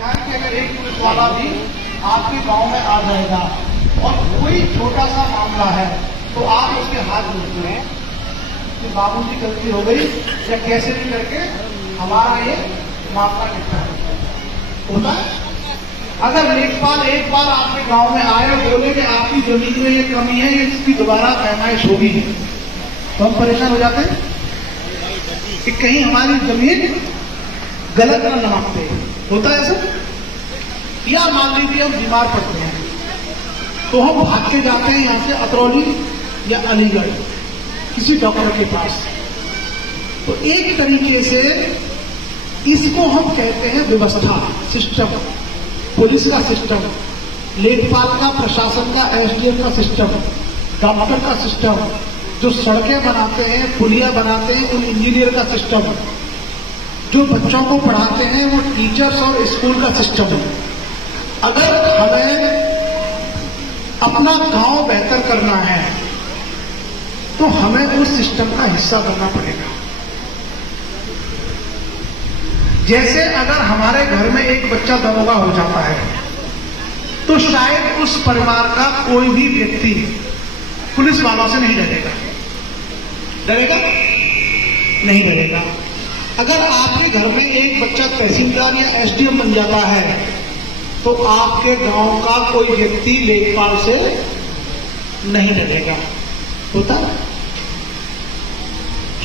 देखा है कि अगर एक पुलिस वाला भी आपके गांव में आ जाएगा और कोई छोटा सा मामला है तो आप उसके हाथ जोड़ते हैं कि बाबूजी गलती हो गई या कैसे भी करके हमारा ये मामला निपटा होता है। अगर लेखपाल एक बार आपके गांव में आए और बोले कि आपकी जमीन में ये कमी है, इसकी दोबारा पैमाइश होगी, तो हम परेशान हो जाते हैं कि कहीं हमारी जमीन गलत ना नापते। होता है ऐसा। या मान लीजिए हम बीमार पड़ते हैं तो हम भाग के जाते हैं यहां से अतरौली या अलीगढ़ किसी डॉक्टर के पास। तो एक तरीके से इसको हम कहते हैं व्यवस्था, सिस्टम, पुलिस का सिस्टम, लेखपाल का, प्रशासन का, एसडीएम का सिस्टम, डॉक्टर का सिस्टम, जो सड़कें बनाते हैं, पुलिया बनाते हैं, उन इंजीनियर का सिस्टम, जो बच्चों को पढ़ाते हैं वो टीचर्स और स्कूल का सिस्टम है। अगर हमें अपना गांव बेहतर करना है तो हमें उस सिस्टम का हिस्सा बनना पड़ेगा। जैसे अगर हमारे घर में एक बच्चा दरोगा हो जाता है तो शायद उस परिवार का कोई भी व्यक्ति पुलिस वालों से नहीं डरेगा। डरेगा? नहीं डरेगा। अगर आपके घर में एक बच्चा तहसीलदार या एसडीएम बन जाता है तो आपके गांव का कोई व्यक्ति लेखपाल से नहीं डरेगा। होता?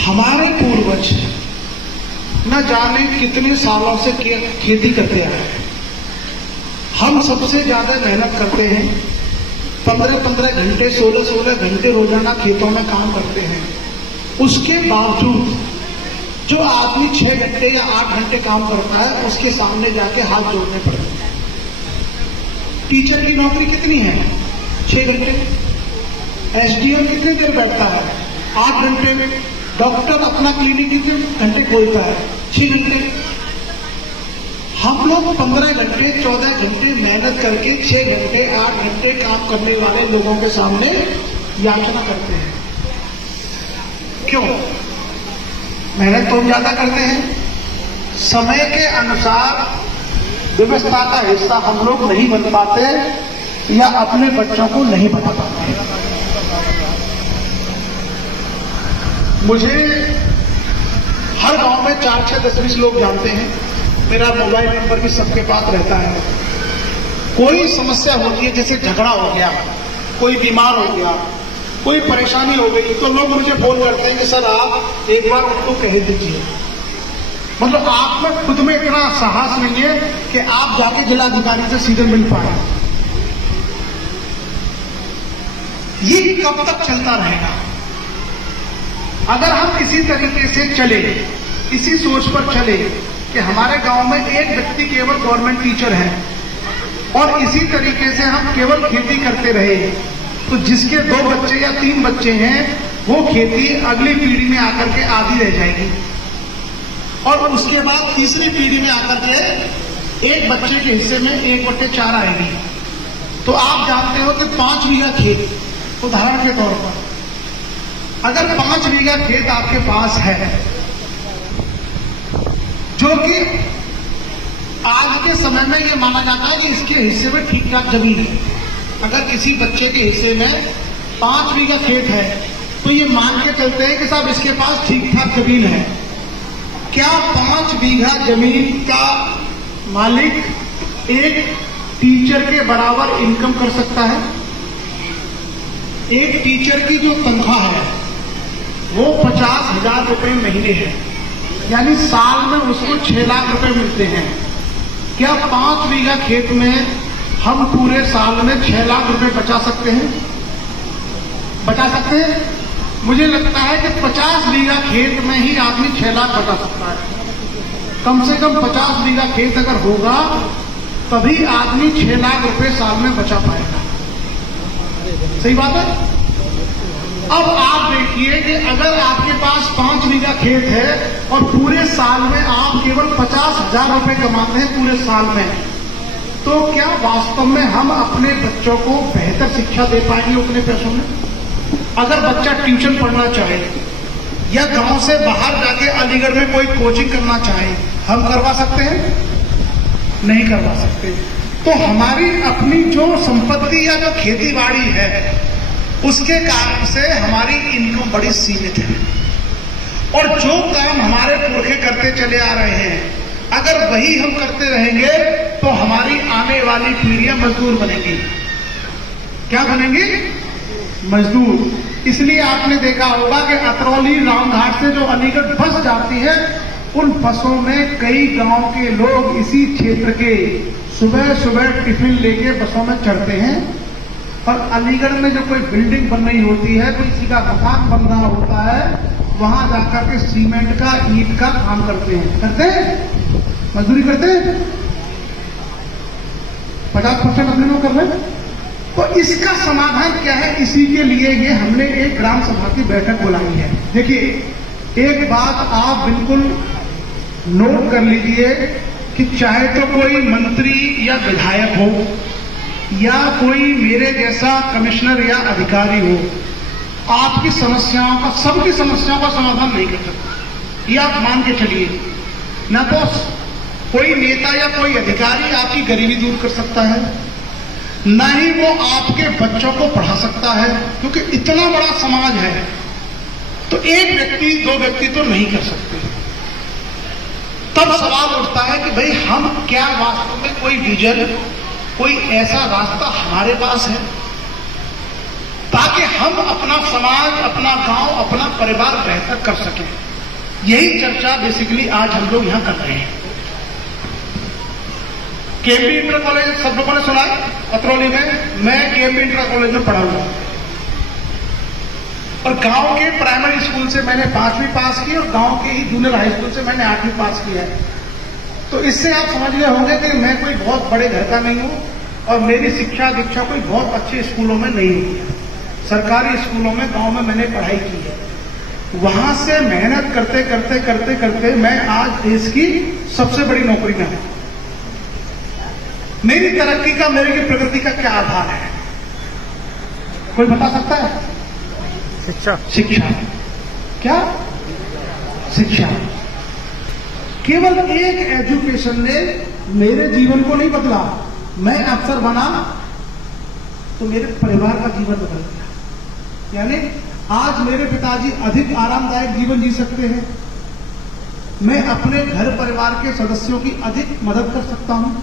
हमारे पूर्वज न जाने कितने सालों से खेती करते आए हैं। हम सबसे ज्यादा मेहनत करते हैं, 15-15 घंटे, 16-16 घंटे रोजाना खेतों में काम करते हैं। उसके बावजूद जो आदमी 6 घंटे या 8 घंटे काम करता है उसके सामने जाके हाथ जोड़ने पड़ते हैं। टीचर की नौकरी कितनी है? 6 घंटे। एसडीएम कितनी देर बैठता है? 8 घंटे। डॉक्टर अपना क्लिनिक कितने घंटे खोलता है? 6 घंटे। हम लोग 15 घंटे, 14 घंटे मेहनत करके 6 घंटे, 8 घंटे काम करने वाले लोगों के सामने याचना करते हैं। क्यों? मेहनत तो ज्यादा करते हैं, समय के अनुसार व्यवस्था का हिस्सा हम लोग नहीं बन पाते या अपने बच्चों को नहीं बना पाते। मुझे हर गांव में 4-6-10-20 लोग जानते हैं। मेरा मोबाइल नंबर भी सबके पास रहता है। कोई समस्या होती है, जैसे झगड़ा हो गया, कोई बीमार हो गया, कोई परेशानी हो गई, तो लोग मुझे फोन करते हैं कि सर आप एक बार उनको कह दीजिए। मतलब आप में खुद में इतना साहस नहीं है कि आप जाके जिलाधिकारी से सीधे मिल पाए। ये कब तक चलता रहेगा? अगर हम इसी तरीके से चले, इसी सोच पर चले कि हमारे गांव में एक व्यक्ति केवल गवर्नमेंट टीचर है और इसी तरीके से हम केवल खेती करते रहे, तो जिसके 2 बच्चे या 3 बच्चे हैं वो खेती अगली पीढ़ी में आकर के आधी रह जाएगी और उसके बाद तीसरी पीढ़ी में आकर के एक बच्चे के हिस्से में 1/4 आएगी। तो आप जानते हो कि 5 बीघा खेत, उदाहरण के तौर पर अगर 5 बीघा खेत आपके पास है, जो कि आज के समय में ये माना जाता है कि इसके हिस्से में ठीक ठाक जमीन है। अगर किसी बच्चे के हिस्से में 5 बीघा खेत है तो ये मान के चलते हैं कि साहब इसके पास ठीक ठाक जमीन है। क्या 5 बीघा जमीन का मालिक एक टीचर के बराबर इनकम कर सकता है? एक टीचर की जो तनख्वाह है वो 50,000 रुपए महीने है, यानी साल में उसको 6 लाख रुपए मिलते हैं। क्या 5 बीघा खेत में हम पूरे साल में 6 लाख रुपए बचा सकते हैं? बचा सकते हैं? मुझे लगता है कि 50 बीघा खेत में ही आदमी 6 लाख बचा सकता है। कम से कम 50 बीघा खेत अगर होगा तभी आदमी 6 लाख रुपए साल में बचा पाएगा। सही बात है? अब आप देखिए कि अगर आपके पास 5 बीघा खेत है और पूरे साल में आप केवल 50,000 रुपए कमाते हैं पूरे साल में, तो क्या वास्तव में हम अपने बच्चों को बेहतर शिक्षा दे पाएंगे उतने पैसों में? अगर बच्चा ट्यूशन पढ़ना चाहे या गांव से बाहर जाके अलीगढ़ में कोई कोचिंग करना चाहे, हम करवा सकते हैं? नहीं करवा सकते। तो हमारी अपनी जो संपत्ति या जो खेती बाड़ी है उसके कारण से हमारी इनकम बड़ी सीमित है, और जो काम हमारे पुरखे करते चले आ रहे हैं अगर वही हम करते रहेंगे तो हमारी आने वाली पीढ़ियां मजदूर बनेंगी। क्या बनेंगी? मजदूर। इसलिए आपने देखा होगा कि अतरौली रामघाट से जो अलीगढ़ बस जाती है उन बसों में कई गांव के लोग इसी क्षेत्र के सुबह सुबह टिफिन लेके बसों में चढ़ते हैं, और अलीगढ़ में जो कोई बिल्डिंग बन रही होती है, किसी का मकान बन रहा होता है, वहां जाकर के सीमेंट का ईंट का काम करते हैं, मजदूरी करते हैं। 50% अपने लोग कर रहे हैं। तो इसका समाधान क्या है? इसी के लिए ये हमने एक ग्राम सभा की बैठक बुलाई है। देखिए, एक बात आप बिल्कुल नोट कर लीजिए कि चाहे तो कोई मंत्री या विधायक हो या कोई मेरे जैसा कमिश्नर या अधिकारी हो, आपकी समस्याओं का, सबकी समस्याओं का समाधान नहीं कर सकता। ये आप मान के चलिए। ना तो कोई नेता या कोई अधिकारी आपकी गरीबी दूर कर सकता है, ना ही वो आपके बच्चों को पढ़ा सकता है, क्योंकि इतना बड़ा समाज है तो एक व्यक्ति दो व्यक्ति तो नहीं कर सकते। तब सवाल उठता है कि भाई हम क्या वास्तव में कोई विजन, कोई ऐसा रास्ता हमारे पास है ताकि हम अपना समाज, अपना गांव, अपना परिवार बेहतर कर सकें। यही चर्चा बेसिकली आज हम लोग यहां कर रहे हैं। केएमपी इंटर कॉलेज सब लोगों ने सुना है अतरौली में। मैं केएमपी इंटर कॉलेज में पढ़ा हुआ, और गांव के प्राइमरी स्कूल से मैंने 5वीं पास की और गांव के ही जूनियर हाई स्कूल से मैंने 8वीं पास किया है। तो इससे आप समझ रहे होंगे कि मैं कोई बहुत बड़े घर का नहीं हूं, और मेरी शिक्षा दीक्षा कोई बहुत अच्छे स्कूलों में नहीं हुई है। सरकारी स्कूलों में गांव में मैंने पढ़ाई की है। वहां से मेहनत करते करते करते करते मैं आज देश की सबसे बड़ी नौकरी में हूं। मेरी तरक्की का, मेरी प्रगति का क्या आधार है? कोई बता सकता है? शिक्षा। शिक्षा। क्या? शिक्षा। केवल एक एजुकेशन ने मेरे जीवन को नहीं बदला। मैं अफसर बना तो मेरे परिवार का जीवन बदल गया। यानी आज मेरे पिताजी अधिक आरामदायक जीवन जी सकते हैं, मैं अपने घर परिवार के सदस्यों की अधिक मदद कर सकता हूं।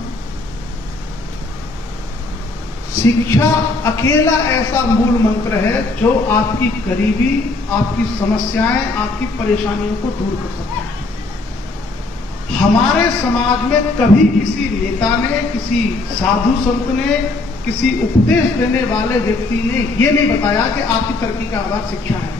शिक्षा अकेला ऐसा मूल मंत्र है जो आपकी गरीबी, आपकी समस्याएं, आपकी परेशानियों को दूर कर सकता है। हमारे समाज में कभी किसी नेता ने, किसी साधु संत ने, किसी उपदेश देने वाले व्यक्ति ने यह नहीं बताया कि आपकी तरक्की का आधार शिक्षा है।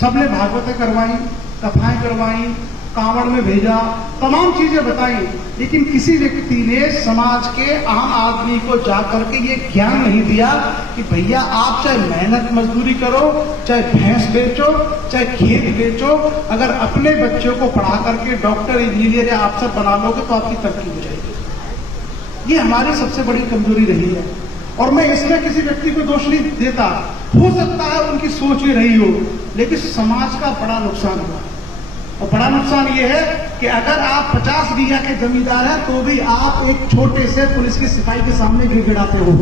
सबने भागवतें करवाई, कथाएं करवाई, कांवड़ में भेजा, तमाम चीजें बताई, लेकिन किसी व्यक्ति ने समाज के आम आदमी को जाकर के ये ज्ञान नहीं दिया कि भैया आप चाहे मेहनत मजदूरी करो, चाहे भैंस बेचो, चाहे खेत बेचो, अगर अपने बच्चों को पढ़ा करके डॉक्टर, इंजीनियर या अफसर बना लोगे तो आपकी तरक्की हो जाएगी। ये हमारी सबसे बड़ी कमजोरी रही है, और मैं इसमें किसी व्यक्ति को दोष नहीं देता। हो सकता है उनकी सोच ही रही हो, लेकिन समाज का बड़ा नुकसान हुआ। और बड़ा नुकसान यह है कि अगर आप 50 बीघा के जमींदार हैं तो भी आप एक छोटे से पुलिस के सिपाही के सामने गिड़गिड़ाते हो,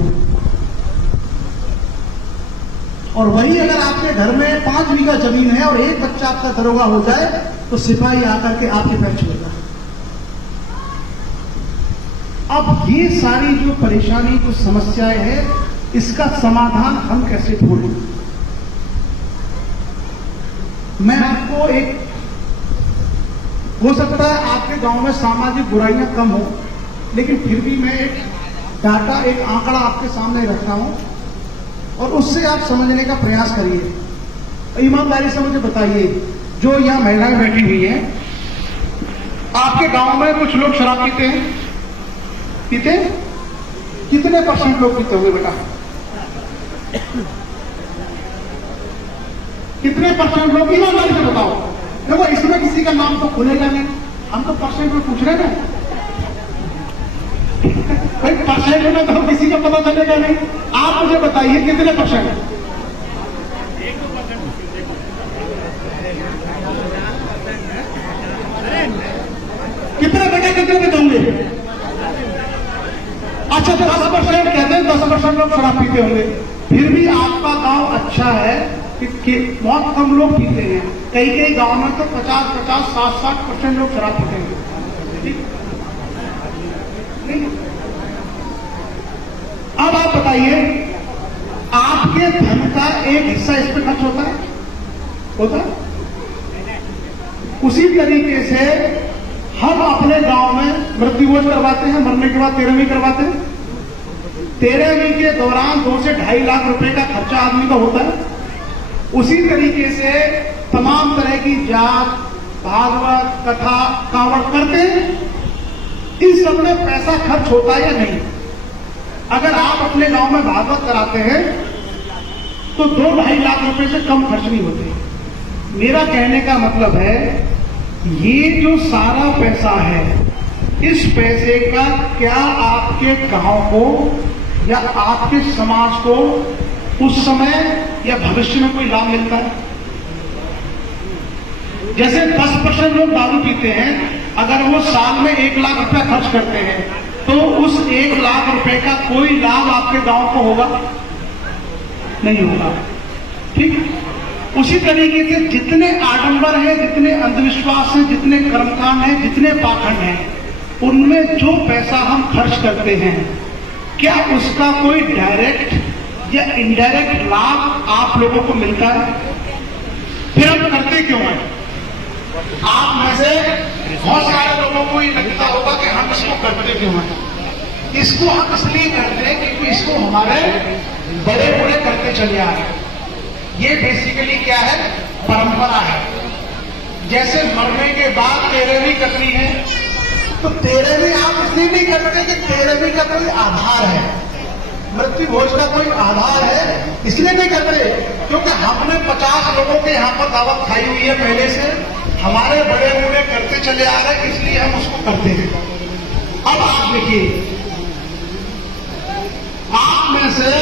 और वही अगर आपके घर में 5 बीघा जमीन है और एक बच्चा आपका दरोगा हो जाए तो सिपाही आकर के आपके पैर छुएगा। अब ये सारी जो परेशानी, जो समस्याएं हैं, इसका समाधान हम कैसे ढूंढें? मैं आपको एक, हो सकता है आपके गांव में सामाजिक बुराइयां कम हो, लेकिन फिर भी मैं एक डाटा, एक आंकड़ा आपके सामने रखता हूं, और उससे आप समझने का प्रयास करिए। ईमानदारी से मुझे बताइए, जो यहां महिलाएं बैठी हुई हैं, आपके गांव में कुछ लोग शराब पीते हैं? पीते? कितने % लोग पीते होंगे बेटा? कितने % लोग? ईमानदारी से बताओ। देखो, इसमें किसी का नाम तो खुलेगा नहीं, हम तो % में पूछ रहे हैं ना। भाई % में तो किसी का पता चलेगा नहीं। आप मुझे बताइए कितने %? कितने बेटा, कितने में दोगे? 10% कहते हैं, 10% लोग शराब पीते होंगे, फिर भी आपका गांव अच्छा है कि बहुत कम लोग पीते हैं। कई कई गांव में तो 50-50, 60-60% लोग शराब पीते हैं। ठीक नहीं? अब आप बताइए, आपके धन का एक हिस्सा इस पर खर्च होता है? उसी तरीके से हम अपने गांव में मृत्यु भोज करवाते हैं, मरने के बाद 13वीं करवाते हैं। 13वीं के दौरान 2 से 2.5 लाख रुपए का खर्चा आदमी का होता है। उसी तरीके से तमाम तरह की जात, भागवत, कथा, कांवड़ करते हैं। इस सब में पैसा खर्च होता है या नहीं? अगर आप अपने गांव में भागवत कराते हैं तो 2-2.5 लाख रुपए से कम खर्च नहीं होते। मेरा कहने का मतलब है, ये जो सारा पैसा है, इस पैसे का क्या आपके गांव को या आपके समाज को उस समय या भविष्य में कोई लाभ मिलता है? जैसे 10% लोग दारू पीते हैं, अगर वो साल में 1 लाख रुपया खर्च करते हैं तो उस 1 लाख रुपए का कोई लाभ आपके गांव को होगा? नहीं होगा। ठीक उसी तरीके से जितने आडंबर हैं, जितने अंधविश्वास हैं, जितने कर्मकांड हैं, जितने पाखंड हैं, उनमें जो पैसा हम खर्च करते हैं, क्या उसका कोई डायरेक्ट या इनडायरेक्ट लाभ आप लोगों को मिलता है? फिर हम करते क्यों हैं? आप में से बहुत सारे लोगों को ये लगता होगा कि हम इसको करते क्यों हैं। इसको हम इसलिए करते हैं क्योंकि इसको हमारे बड़े बूढ़े करते चले आ रहे हैं। ये बेसिकली क्या है? परंपरा है। जैसे मरने के बाद 13वीं करनी है, तो 13वीं आप इसलिए नहीं करते कि 13वीं का कोई आधार है, मृत्यु भोज का कोई आधार है, इसलिए नहीं करते क्योंकि हमने 50 लोगों के यहाँ पर दावत खाई हुई है पहले से, हमारे बड़े बूढ़े करते चले आ रहे हैं, इसलिए हम उसको करते हैं। अब आप देखिए, आप में से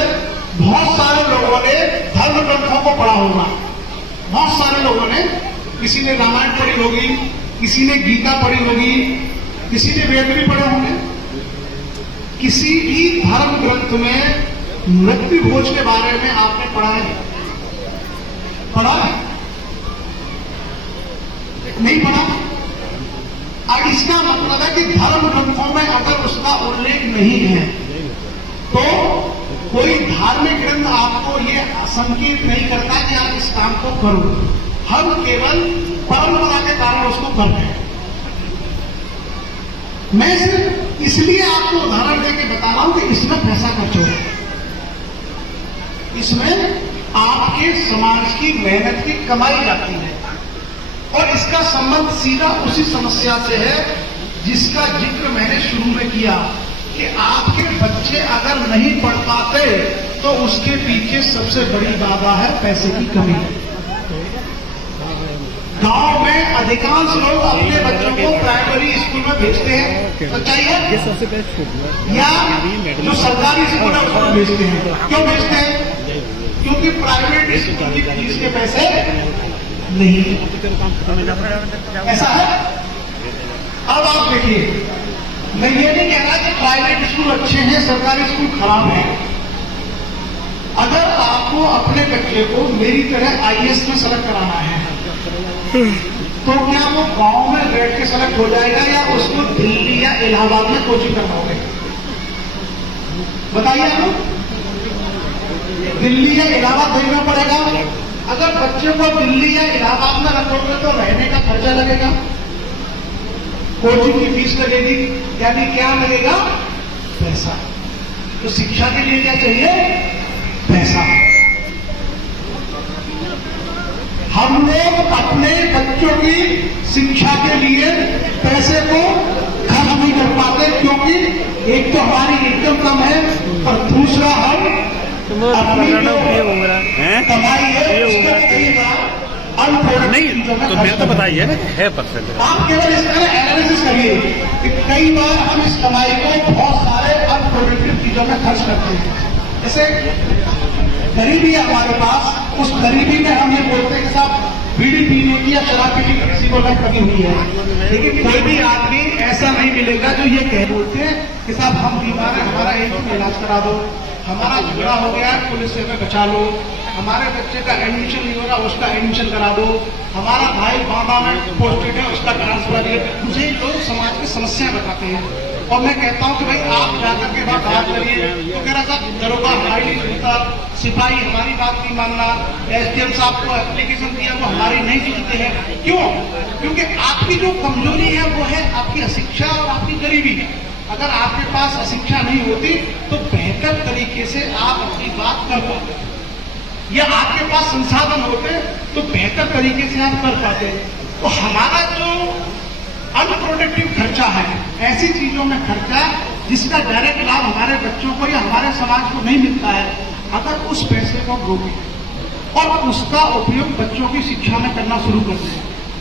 बहुत सारे लोगों ने धर्म ग्रंथों को पढ़ा होगा। बहुत सारे लोगों ने, किसी ने रामायण पढ़ी होगी, किसी ने गीता पढ़ी होगी, किसी ने वेद भी पढ़े होंगे। किसी भी धर्म ग्रंथ में मृत्यु भोज के बारे में आपने पढ़ा है? नहीं पढ़ा? अब इसका मतलब है कि धर्म ग्रंथों में अगर उसका उल्लेख नहीं है तो कोई धार्मिक ग्रंथ आपको ये संकेत नहीं करता कि आप इस काम को करो। हम केवल परंपरा के कारण उसको करते हैं। मैं सिर्फ इसलिए आपको उदाहरण देके बता रहा हूं कि इसमें पैसा खर्च हो, इसमें आपके समाज की मेहनत की कमाई जाती है और इसका संबंध सीधा उसी समस्या से है जिसका जिक्र मैंने शुरू में किया कि आपके बच्चे अगर नहीं पढ़ पाते तो उसके पीछे सबसे बड़ी बाधा है पैसे की कमी। गांव में अधिकांश लोग अपने बच्चों को प्राइमरी स्कूल में भेजते हैं, सच्चाई है, या जो सरकारी स्कूल है उसमें भेजते हैं। क्यों भेजते हैं? क्योंकि प्राइवेट स्कूल की फीस के पैसे नहीं, ऐसा है। अब आप देखिए, मैं ये नहीं कह रहा कि प्राइवेट स्कूल अच्छे हैं, सरकारी स्कूल खराब है। अगर आपको अपने बच्चे को मेरी तरह IAS में सेलेक्ट कराना है तो क्या वो गांव में बैठ के सेलेक्ट हो जाएगा या उसको दिल्ली या इलाहाबाद में कोचिंग करना होगा? बताइए आप, दिल्ली या इलाहाबाद भेजना पड़ेगा। अगर बच्चे को दिल्ली या इलाहाबाद में रखोगे तो रहने का खर्चा लगेगा, कोचिंग की फीस लगेगी, यानी क्या लगेगा? पैसा। तो शिक्षा के लिए क्या चाहिए? पैसा। हम लोग अपने बच्चों की शिक्षा के लिए पैसे को खर्च नहीं कर पाते क्योंकि एक तो हमारी इनकम कम है और दूसरा हम अपनी जो कमाई है उसको कई बार नहीं, तो मैं तो बताइए ना है परसेंट। आप केवल इसका एनालिसिस करिए कि कई बार हम इस कमाई को बहुत सारे अनप्रोडक्टिव चीजों में खर्च करते हैं। जैसे गरीबी है हमारे पास, उस गरीबी में हम ये बोलते हैं कि साहब बीड़ी पीने की या शराब पीने की किसी को लत लगी हुई है, लेकिन कोई भी आदमी ऐसा नहीं मिलेगा जो ये कह बोलते हैं कि साहब हम बीमार हैं, हमारा एक ही इलाज करा दो, हमारा झगड़ा हो गया है पुलिस से हमें बचा लो, हमारे बच्चे का एडमिशन नहीं हो रहा उसका एडमिशन करा दो, हमारा भाई बाबा में पोस्टेड है उसका ट्रांसफर है। मुझे लोग समाज की समस्याएं बताते हैं और मैं कहता हूं कि भाई आप जाकर के बात करिए। तो कह रहा था दरोगा हमारी नहीं सुनता, सिपाही हमारी बात नहीं मानना, एसडीएम साहब को एप्लीकेशन दिया वो हमारी नहीं सुनते हैं। क्यों? क्योंकि आपकी जो कमजोरी है वो है आपकी अशिक्षा और आपकी गरीबी। अगर आपके पास अशिक्षा नहीं होती तो बेहतर तरीके से आप अपनी बात कर पाते, या आपके पास संसाधन होते तो बेहतर तरीके से आप कर पाते। तो हमारा जो अनप्रोडक्टिव खर्चा है, ऐसी चीजों में खर्चा जिसका डायरेक्ट लाभ हमारे बच्चों को या हमारे समाज को नहीं मिलता है, अगर उस पैसे को रोकें और उसका उपयोग बच्चों की शिक्षा में करना शुरू कर दें,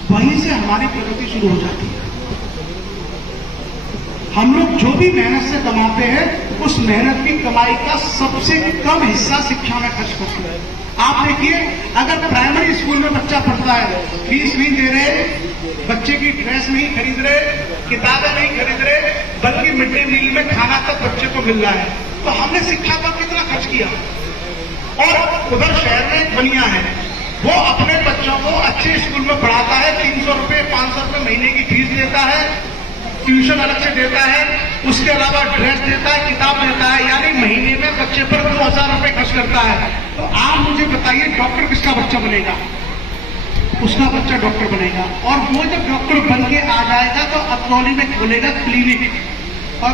वहीं से हमारी प्रगति शुरू हो जाती है। हम लोग जो भी मेहनत से कमाते हैं उस मेहनत की कमाई का सबसे कम हिस्सा शिक्षा में खर्च करते हैं। आप देखिए, अगर प्राइमरी स्कूल में बच्चा पढ़ता है, फीस नहीं दे रहे, बच्चे की ड्रेस नहीं खरीद रहे, किताबें नहीं खरीद रहे, बल्कि मिड डे मील में खाना तक बच्चे को मिल रहा है, तो हमने शिक्षा पर कितना खर्च किया। और उधर शहर में एक बनिया है, वो अपने बच्चों को अच्छे स्कूल में पढ़ाता है, 300 रुपए 500 रुपए महीने की फीस देता है, ट्यूशन अलग से देता है, उसके अलावा ड्रेस देता है, किताब देता है, यानी महीने में बच्चे पर 2000 रुपए खर्च करता है। तो आप मुझे बताइए डॉक्टर किसका बच्चा बनेगा? उसका बच्चा डॉक्टर बनेगा। और वो जब डॉक्टर बन के आ जाएगा तो अतरौली में खोलेगा क्लिनिक, और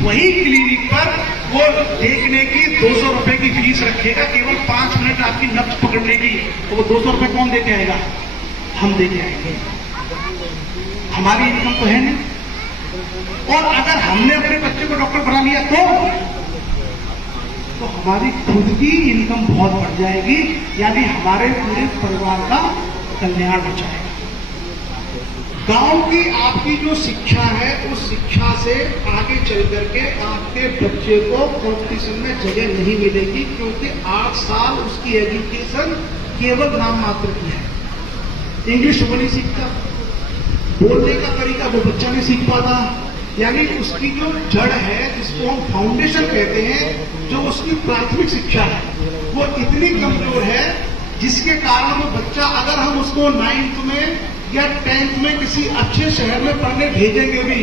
वही क्लिनिक पर वो देखने की 200 रुपए की फीस रखेगा, केवल 5 मिनट आपकी नब्ज पकड़ने की। तो वो 200 रुपए कौन दे के आएगा? हम दे के आएंगे। हमारी इनकम तो है नहीं। और अगर हमने अपने बच्चे को डॉक्टर बना लिया तो हमारी खुद की इनकम बहुत बढ़ जाएगी, यानी हमारे पूरे परिवार का कल्याण हो जाएगा। गांव की आपकी जो शिक्षा है उस शिक्षा से आगे चल करके आपके बच्चे को कॉम्पिटिशन में जगह नहीं मिलेगी, क्योंकि 8 साल उसकी एजुकेशन केवल नाम मात्र की है। इंग्लिश वो नहीं सीखता, बोलने का तरीका वो बच्चा नहीं सीख पाता, यानी उसकी जो जड़ है जिसको हम फाउंडेशन कहते हैं, जो उसकी प्राथमिक शिक्षा है वो इतनी कमजोर है, जिसके कारण वो बच्चा अगर हम उसको 9th में या 10th में किसी अच्छे शहर में पढ़ने भेजेंगे भी